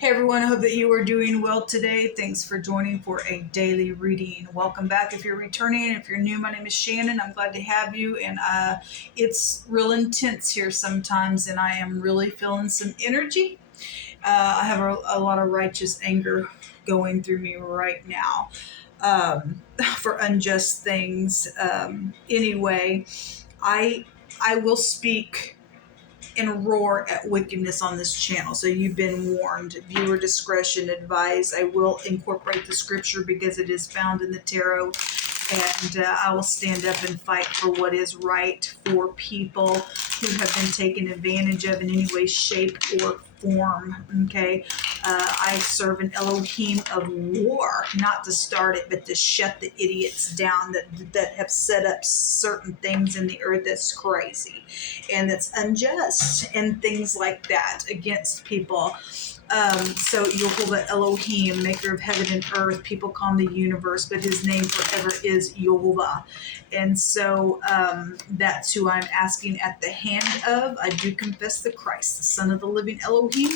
Hey everyone, I hope that you are doing well today. Thanks for joining for a daily reading. Welcome back if you're returning. If you're new, my name is Shannon. I'm glad to have you. And it's real intense here sometimes, and I am really feeling some energy. I have a lot of righteous anger going through me right now for unjust things. Anyway, I I will speak and roar at wickedness on this channel. So you've been warned. Viewer discretion advised. I will incorporate the scripture because it is found in the tarot. And I will stand up and fight for what is right for people who have been taken advantage of in any way, shape, or form. Okay. I serve an Elohim of war, not to start it, but to shut the idiots down that have set up certain things in the earth that's crazy and that's unjust and things like that against people. So Yehovah Elohim, maker of heaven and earth, people call him the universe, but his name forever is Yehovah. And so that's who I'm asking at the hand of. I do confess the Christ, the Son of the living Elohim,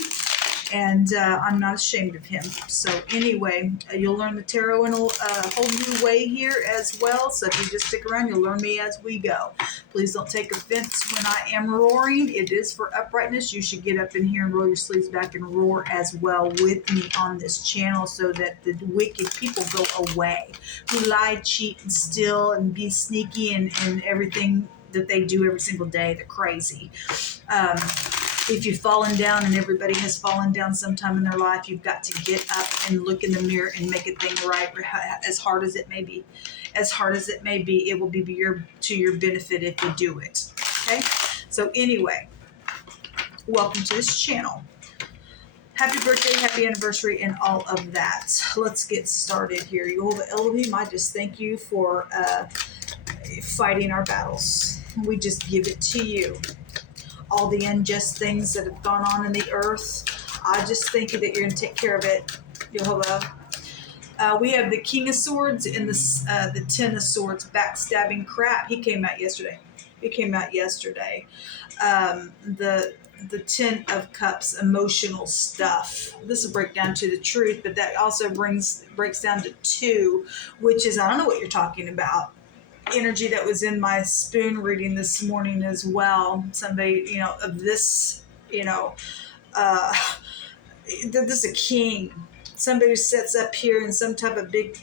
and I'm not ashamed of him. So anyway, you'll learn the tarot in a whole new way here as well. So if you just stick around, you'll learn me as we go. Please don't take offense when I am roaring. It is for uprightness. You should get up in here and roll your sleeves back and roar as well with me on this channel so that the wicked people go away who lie, cheat, and steal and be sneaky and everything that they do every single day. They're crazy. If you've fallen down, and everybody has fallen down sometime in their life, you've got to get up and look in the mirror and make a thing right, as hard as it may be. As hard as it may be, it will be to your benefit if you do it. Okay? So anyway, welcome to this channel. Happy birthday, happy anniversary, and all of that. Let's get started here. Yehovah Elohim, I just thank you for fighting our battles. We just give it to you. All the unjust things that have gone on in the earth, I just thank you that you're going to take care of it, Yehovah. We have the King of Swords and the Ten of Swords, backstabbing crap. He came out yesterday. The Ten of Cups, emotional stuff. This will break down to the truth, but that also breaks down to two, which is, I don't know what you're talking about. Energy that was in my spoon reading this morning as well. Somebody, of this, this is a king. Somebody who sets up here in some type of big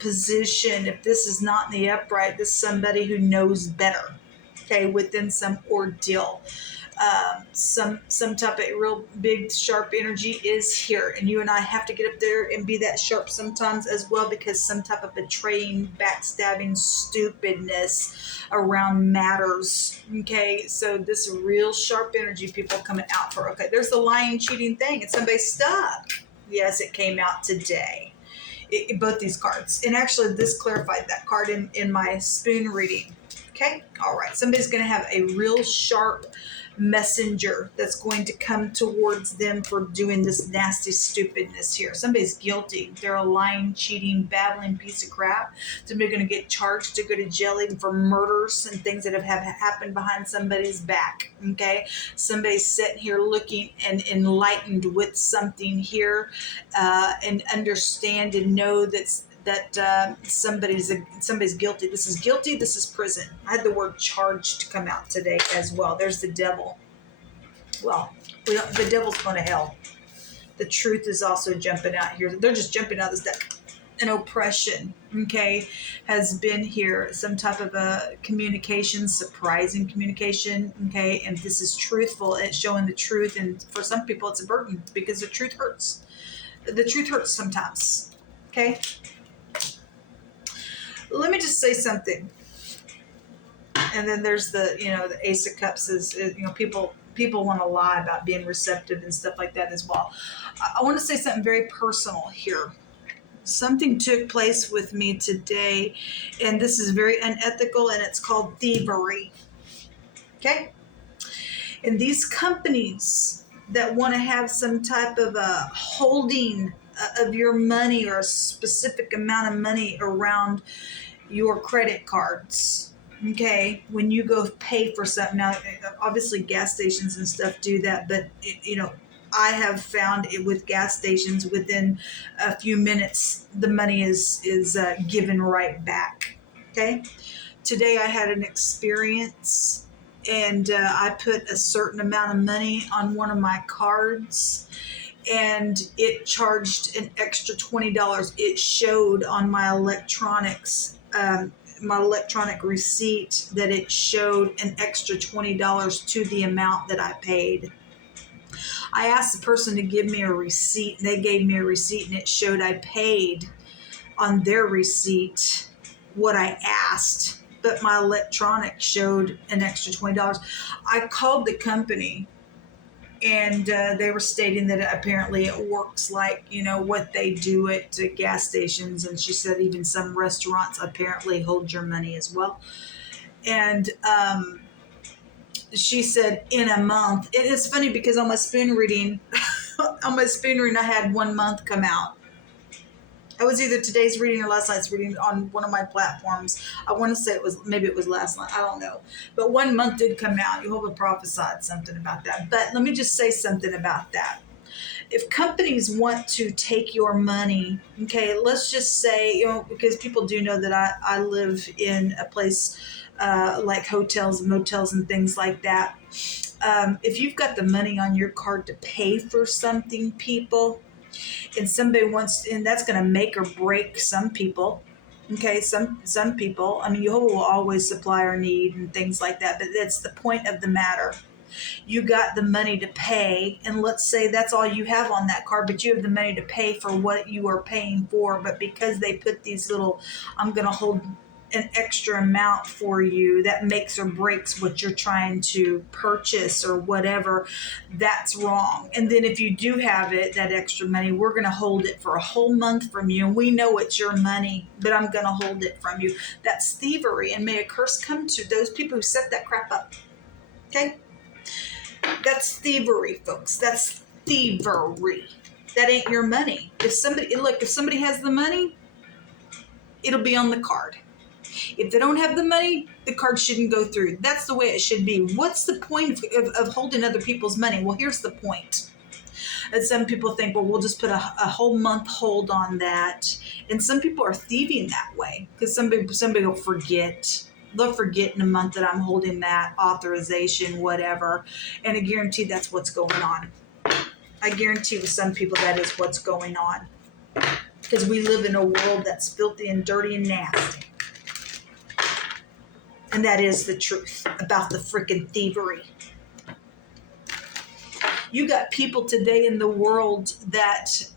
position. If this is not in the upright, this is somebody who knows better. Okay, within some ordeal. Some type of real big sharp energy is here, and you and I have to get up there and be that sharp sometimes as well, because some type of betraying, backstabbing stupidness around matters. Okay, so this real sharp energy people coming out for. Okay, there's the lying, cheating thing, and somebody's stuck. Yes, it came out today. Both these cards, and actually this clarified that card in my spoon reading. Okay, all right, somebody's going to have a real sharp messenger that's going to come towards them for doing this nasty stupidness here. Somebody's guilty. They're a lying, cheating, babbling piece of crap. Somebody's going to get charged to go to jail even for murders and things that have happened behind somebody's back. Okay, somebody's sitting here looking and enlightened with something here, and understand and know that somebody's guilty. This is guilty. This is prison. I had the word charged come out today as well. There's the devil. Well, the devil's going to hell. The truth is also jumping out here. They're just jumping out of this deck. An oppression, okay, has been here. Some type of a communication, surprising communication, okay, and this is truthful. It's showing the truth, and for some people it's a burden because the truth hurts. The truth hurts sometimes, okay? Let me just say something. And then there's the Ace of Cups is people want to lie about being receptive and stuff like that as well. I want to say something very personal here. Something took place with me today, and this is very unethical, and it's called thievery. Okay? And these companies that want to have some type of a holding of your money or a specific amount of money around your credit cards. Okay, when you go pay for something, now obviously gas stations and stuff do that, but I have found it with gas stations, within a few minutes, the money is given right back. Okay. Today I had an experience, and I put a certain amount of money on one of my cards, and it charged an extra $20. It showed on my electronics, my electronic receipt, that it showed an extra $20 to the amount that I paid. I asked the person to give me a receipt. They gave me a receipt, and it showed I paid on their receipt what I asked, but my electronic showed an extra $20. I called the company, and they were stating that apparently it works like, what they do at gas stations. And she said even some restaurants apparently hold your money as well. And she said in a month. It is funny because on my spoon reading, I had 1 month come out. It was either today's reading or last night's reading on one of my platforms. I want to say maybe it was last night. I don't know. But 1 month did come out. Jehovah prophesied something about that. But let me just say something about that. If companies want to take your money, okay, let's just say, because people do know that I live in a place like hotels and motels and things like that. If you've got the money on your card to pay for something, people, and somebody wants, and that's going to make or break some people. Okay, some people. I mean, Jehovah will always supply our need and things like that, but that's the point of the matter. You got the money to pay, and let's say that's all you have on that card, but you have the money to pay for what you are paying for. But because they put these little, I'm going to hold an extra amount for you, that makes or breaks what you're trying to purchase or whatever, that's wrong. And then if you do have it, that extra money, we're going to hold it for a whole month from you. And we know it's your money, but I'm going to hold it from you. That's thievery, and may a curse come to those people who set that crap up. Okay? That's thievery, folks. That's thievery. That ain't your money. If somebody has the money, it'll be on the card. If they don't have the money, the card shouldn't go through. That's the way it should be. What's the point of holding other people's money? Well, here's the point. And some people think, well, we'll just put a whole month hold on that. And some people are thieving that way because somebody will forget. They'll forget in a month that I'm holding that authorization, whatever. And I guarantee that's what's going on. I guarantee with some people that is what's going on. Because we live in a world that's filthy and dirty and nasty. And that is the truth about the freaking thievery. You got people today in the world that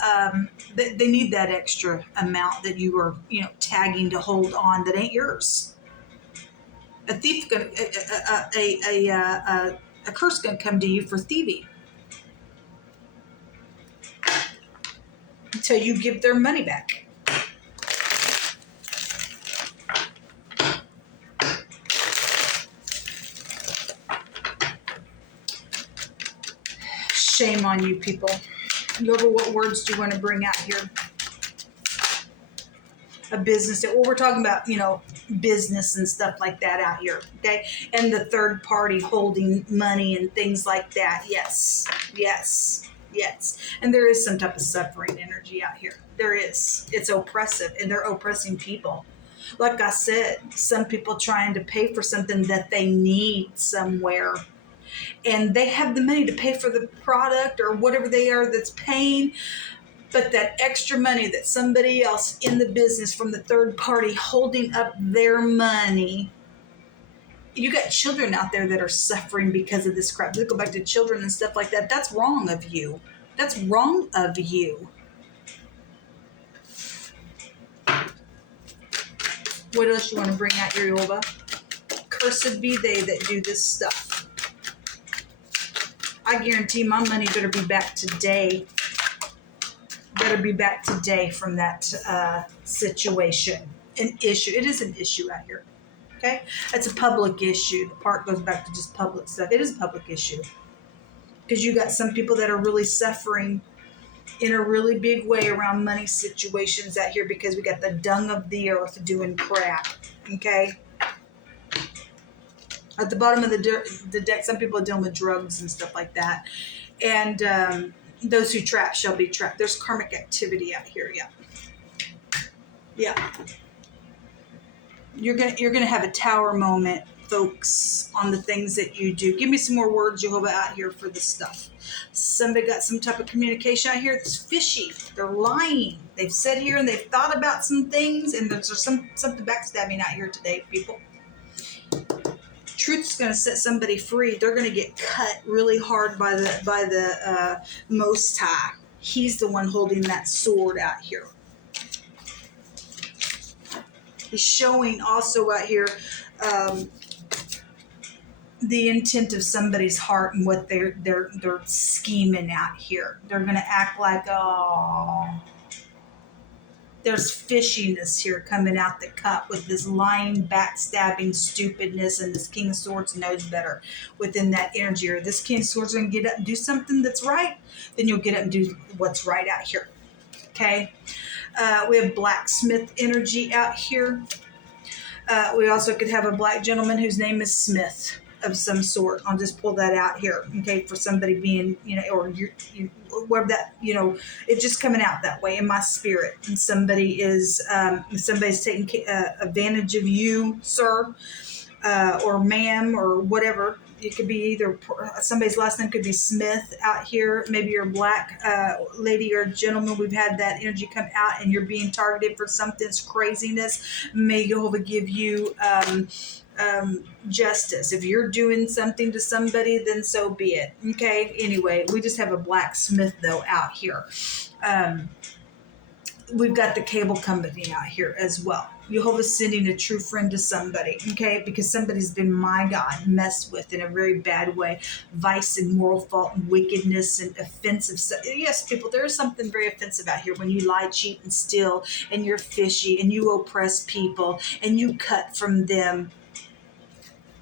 they need that extra amount that you are, tagging to hold on that ain't yours. A thief, a curse gonna come to you for thieving until you give their money back. Shame on you, people. Over what words do you want to bring out here? A business. Well, we're talking about, business and stuff like that out here, okay? And the third party holding money and things like that. Yes. And there is some type of suffering energy out here. There is. It's oppressive, and they're oppressing people. Like I said, some people trying to pay for something that they need somewhere. And they have the money to pay for the product or whatever they are that's paying. But that extra money that somebody else in the business from the third party holding up their money. You got children out there that are suffering because of this crap. Let's go back to children and stuff like that. That's wrong of you. That's wrong of you. What else you want to bring out here, Yoba? Cursed be they that do this stuff. I guarantee my money better be back today. Better be back today from that situation. An issue. It is an issue out here. Okay? It's a public issue. The part goes back to just public stuff. It is a public issue. Because you got some people that are really suffering in a really big way around money situations out here because we got the dung of the earth doing crap. Okay? At the bottom of the deck, some people are dealing with drugs and stuff like that. And Those who trap shall be trapped. There's karmic activity out here. Yeah. Yeah. You're gonna have a tower moment, folks, on the things that you do. Give me some more words, Jehovah, out here for this stuff. Somebody got some type of communication out here that's fishy. They're lying. They've said here and they've thought about some things, and there's something backstabbing out here today, people. Truth's going to set somebody free. They're going to get cut really hard by the Most High. He's the one holding that sword out here. He's showing also out here the intent of somebody's heart and what they're scheming out here. They're going to act like, oh, there's fishiness here coming out the cup with this lying, backstabbing stupidness, and this King of Swords knows better within that energy. Or this King of Swords going to get up and do something that's right, then you'll get up and do what's right out here. Okay? We have blacksmith energy out here. We also could have a black gentleman whose name is Smith of some sort. I'll just pull that out here, okay, for somebody being, or you where that, it's just coming out that way in my spirit. And somebody's taking advantage of you, sir, or ma'am, or whatever. It could be either somebody's last name could be Smith out here. Maybe you're a black lady or gentleman. We've had that energy come out, and you're being targeted for something's craziness. May Jehovah give you justice. If you're doing something to somebody, then so be it. Okay. Anyway, we just have a blacksmith though out here. We've got the cable company out here as well. Jehovah's sending a true friend to somebody, okay? Because somebody's been, my God, messed with in a very bad way. Vice and moral fault and wickedness and offensive stuff. Yes, people, there is something very offensive out here when you lie, cheat, and steal, and you're fishy, and you oppress people, and you cut from them,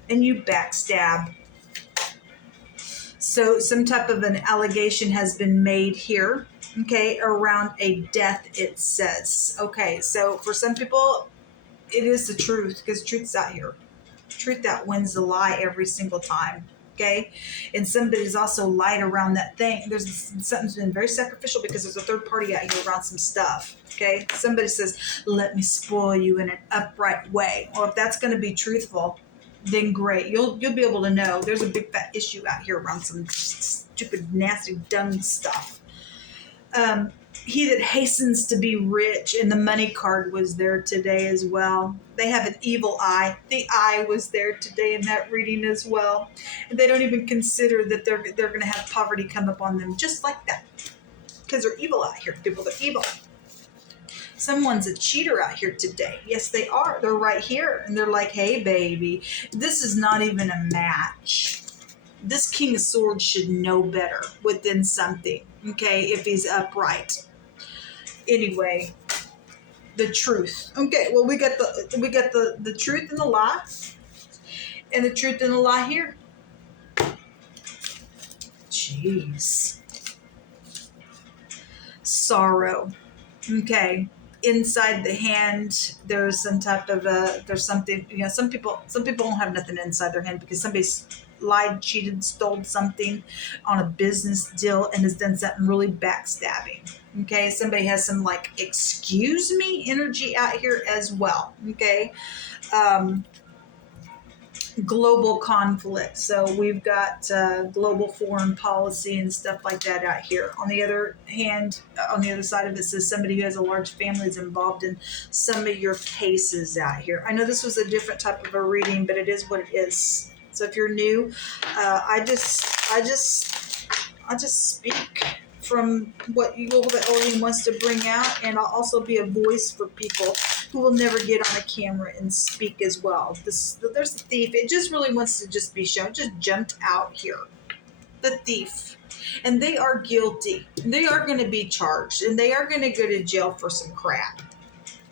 and you backstab. So some type of an allegation has been made here, okay, around a death, it says. Okay, so for some people, it is the truth, because truth's out here. Truth that wins the lie every single time, okay? And somebody's also lied around that thing. Something's been very sacrificial because there's a third party out here around some stuff, okay? Somebody says, let me spoil you in an upright way. Well, if that's going to be truthful, then great. You'll be able to know there's a big fat issue out here around some stupid, nasty, dumb stuff. He that hastens to be rich, and the money card was there today as well. They have an evil eye. The eye was there today in that reading as well. And they don't even consider that they're going to have poverty come upon them just like that. Because they're evil out here, people. They're evil. Someone's a cheater out here today. Yes, they are. They're right here. And they're like, hey, baby, this is not even a match. This King of Swords should know better within something, okay, if he's upright. Anyway, the truth. Okay, well, we got the truth and the lie, and the truth and the lie here. Jeez. Sorrow. Okay. Inside the hand, there's some type of there's something, some people don't have nothing inside their hand because somebody's lied, cheated, stole something on a business deal and has done something really backstabbing. Okay, somebody has some like excuse me energy out here as well. Okay, global conflict. So we've got global foreign policy and stuff like that out here. On the other hand, on the other side of it says somebody who has a large family is involved in some of your cases out here. I know this was a different type of a reading, but it is what it is. So if you're new, I just speak from what the Elohim wants to bring out, and I'll also be a voice for people who will never get on a camera and speak as well. There's the thief. It just really wants to just be shown. It just jumped out here. The thief. And they are guilty. They are going to be charged, and they are going to go to jail for some crap.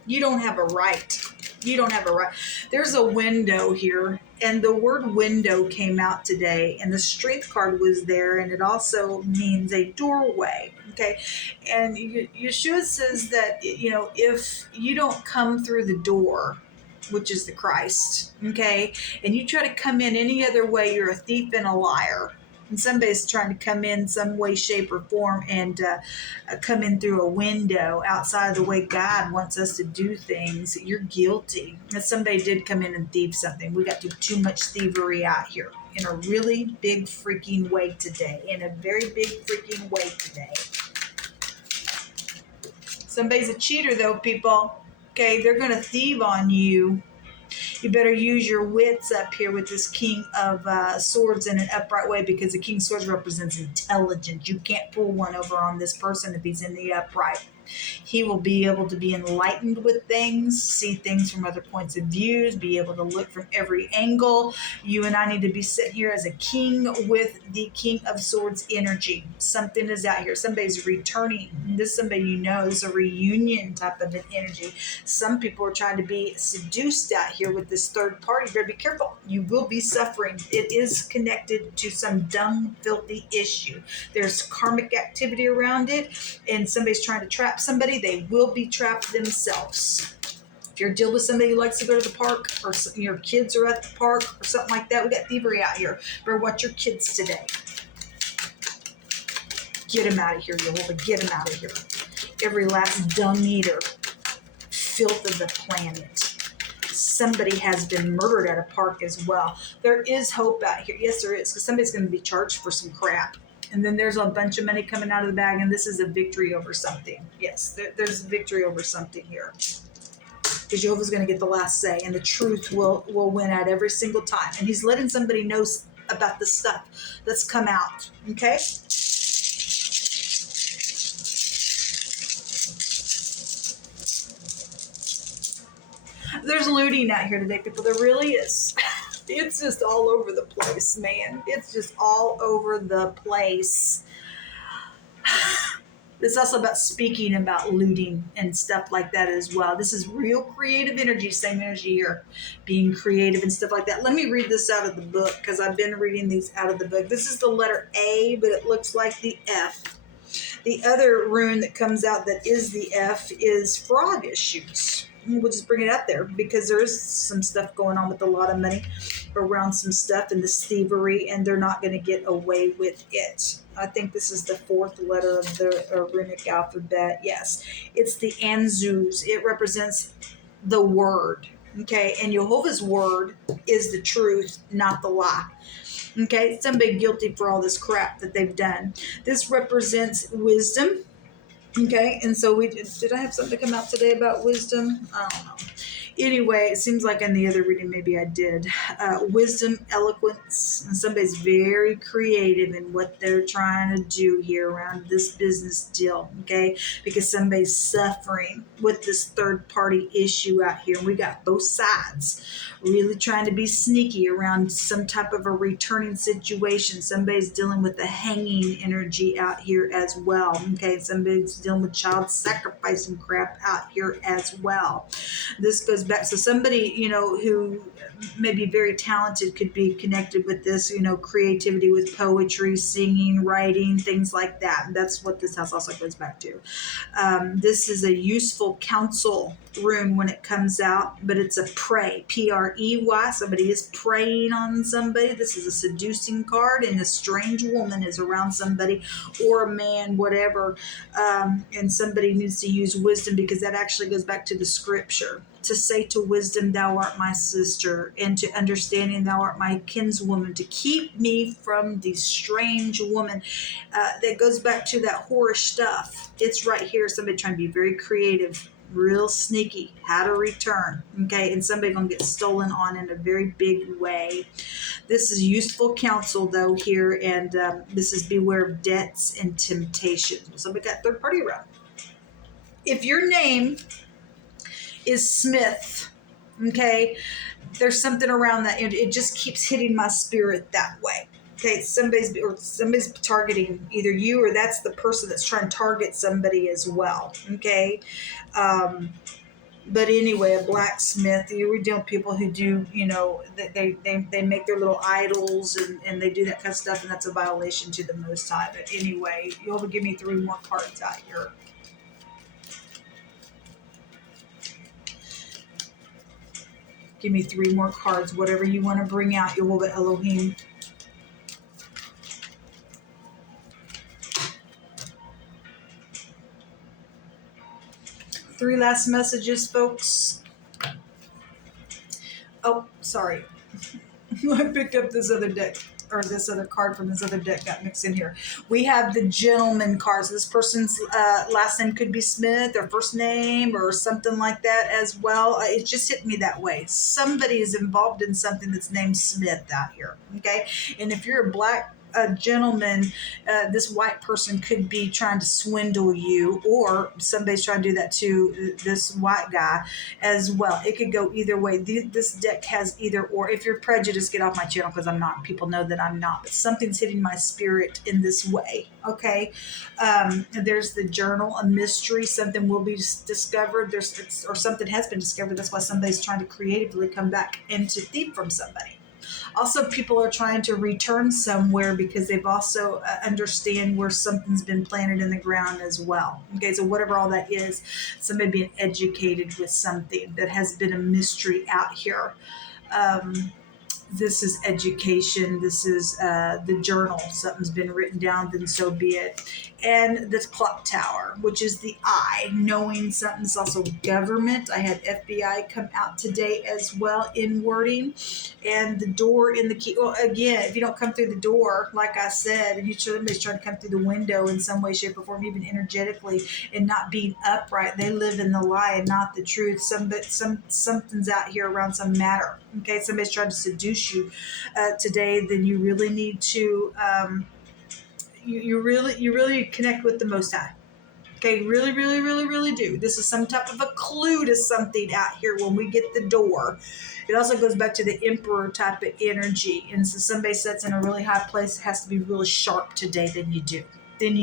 You don't have a right. You don't have a right. There's a window here, and the word window came out today, and the strength card was there, and it also means a doorway. Okay, and Yeshua says that, if you don't come through the door, which is the Christ, okay, and you try to come in any other way, you're a thief and a liar. And somebody's trying to come in some way, shape, or form and come in through a window outside of the way God wants us to do things. You're guilty. And somebody did come in and thieve something. We got too much thievery out here in a really big freaking way today. In a very big freaking way today. Somebody's a cheater, though, people. Okay, they're going to thieve on you. You better use your wits up here with this King of Swords in an upright way, because the King of Swords represents intelligence. You can't pull one over on this person if he's in the upright. He will be able to be enlightened with things, see things from other points of views, be able to look from every angle. You and I need to be sitting here as a king with the King of Swords energy. Something is out here. Somebody's returning. This is somebody you know. This is a reunion type of an energy. Some people are trying to be seduced out here with this third party. You better be careful. You will be suffering. It is connected to some dumb, filthy issue. There's karmic activity around it, and somebody's trying to trap somebody. They will be trapped themselves. If you're dealing with somebody who likes to go to the park, or your kids are at the park or something like that, we got thievery out here. Better watch your kids today. Get them out of here, Jehovah. Get them out of here. Every last dung eater, filth of the planet. Somebody has been murdered at a park as well. There is hope out here. Yes, there is, because somebody's going to be charged for some crap. And then there's a bunch of money coming out of the bag, and this is a victory over something. Yes, there's a victory over something here. Because Jehovah's going to get the last say, and the truth will win out every single time. And he's letting somebody know about the stuff that's come out. Okay? There's looting out here today, people. There really is. It's just all over the place, man. It's just all over the place. It's also about speaking about looting and stuff like that as well. This is real creative energy, same energy here, being creative and stuff like that. Let me read this out of the book, because I've been reading these out of the book. This is the letter A, but it looks like the F. The other rune that comes out that is the F is fraud issues. We'll just bring it out there, because there is some stuff going on with a lot of money around some stuff and this thievery, and they're not going to get away with it. I think this is the fourth letter of the runic alphabet. Yes, it's the Anzus. It represents the word. Okay, and Jehovah's word is the truth, not the lie. Okay, somebody guilty for all this crap that they've done. This represents wisdom. Okay, and so did I have something to come out today about wisdom? I don't know. Anyway, it seems like in the other reading maybe I did. Wisdom, eloquence, and somebody's very creative in what they're trying to do here around this business deal, okay? Because somebody's suffering with this third party issue out here. And we got both sides really trying to be sneaky around some type of a returning situation. Somebody's dealing with the hanging energy out here as well, okay? Somebody's dealing with child sacrifice and crap out here as well. This goes back, so somebody, who may be very talented could be connected with this, creativity with poetry, singing, writing, things like that. And that's what this house also goes back to. This is a useful counsel rune when it comes out, but it's a pray, P-R-E-Y. Somebody is praying on somebody. This is a seducing card, and a strange woman is around somebody, or a man, whatever. And somebody needs to use wisdom, because that actually goes back to the scripture. To say to wisdom, thou art my sister, and to understanding, thou art my kinswoman, to keep me from the strange woman. That goes back to that whorish stuff. It's right here. Somebody trying to be very creative, real sneaky, how to return. Okay, and somebody gonna get stolen on in a very big way. This is useful counsel though here, and this is beware of debts and temptations. Somebody got third party around. If your name is Smith, okay, there's something around that. It just keeps hitting my spirit that way. Okay, somebody's targeting either you, or that's the person that's trying to target somebody as well. Okay, but anyway, a blacksmith. We're dealing with people who do, they make their little idols and they do that kind of stuff, and that's a violation to the Most High. But anyway, you'll give me 3 more cards out here. Give me 3 more cards, whatever you want to bring out, Yehovah Elohim. 3 last messages, folks. Oh, sorry. I picked up this other deck, or this other card from this other deck got mixed in here. We have the gentleman cards. This person's last name could be Smith, or first name, or something like that as well. It just hit me that way. Somebody is involved in something that's named Smith out here, okay? And if you're a black gentleman, this white person could be trying to swindle you, or somebody's trying to do that to this white guy as well. It could go either way. This deck has either or. If you're prejudiced, get off my channel, because I'm not. People know that I'm not. But something's hitting my spirit in this way, okay? There's the journal, a mystery. Something will be discovered. Or something has been discovered. That's why somebody's trying to creatively come back and to thief from somebody. Also, people are trying to return somewhere because they've also understand where something's been planted in the ground as well. Okay, so whatever all that is, somebody being educated with something that has been a mystery out here. This is education. This is the journal. Something's been written down, then so be it. And the clock tower, which is the eye, knowing something's also government. I had FBI come out today as well in wording. And the door in the key. Well, again, if you don't come through the door, like I said, and somebody's trying to come through the window in some way, shape, or form, even energetically, and not being upright, they live in the lie and not the truth. Something's out here around some matter. Okay, somebody's trying to seduce you today. Then you really need to you really connect with the Most High. Okay, really, really, really, really do. This is some type of a clue to something out here when we get the door. It also goes back to the emperor type of energy. And so somebody sits in a really high place, it has to be really sharp today than you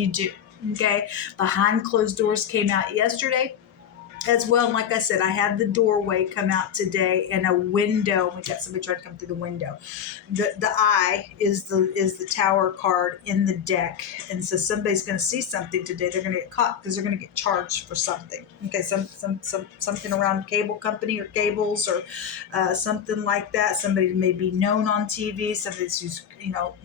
do. Okay, behind closed doors came out yesterday as well. And like I said, I had the doorway come out today and a window. We got somebody trying to come through the window. The eye is the tower card in the deck. And so somebody's going to see something today. They're going to get caught because they're going to get charged for something. Okay, something around cable company or cables or something like that. Somebody may be known on TV. Somebody's who's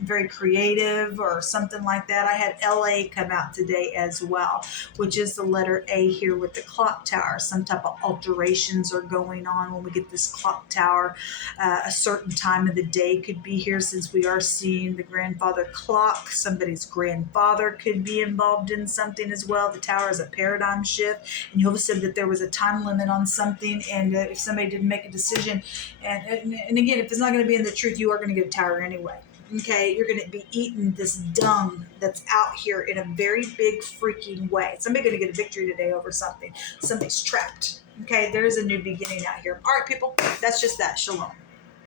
very creative or something like that. I had LA come out today as well, which is the letter A here with the clock tower. Some type of alterations are going on when we get this clock tower. A certain time of the day could be here, since we are seeing the grandfather clock. Somebody's grandfather could be involved in something as well. The tower is a paradigm shift, and you said that there was a time limit on something, and if somebody didn't make a decision, and again, if it's not going to be in the truth, you are going to get a tower anyway. Okay, you're going to be eating this dung that's out here in a very big freaking way. Somebody's going to get a victory today over something. Somebody's trapped. Okay, there's a new beginning out here. All right, people, that's just that. Shalom.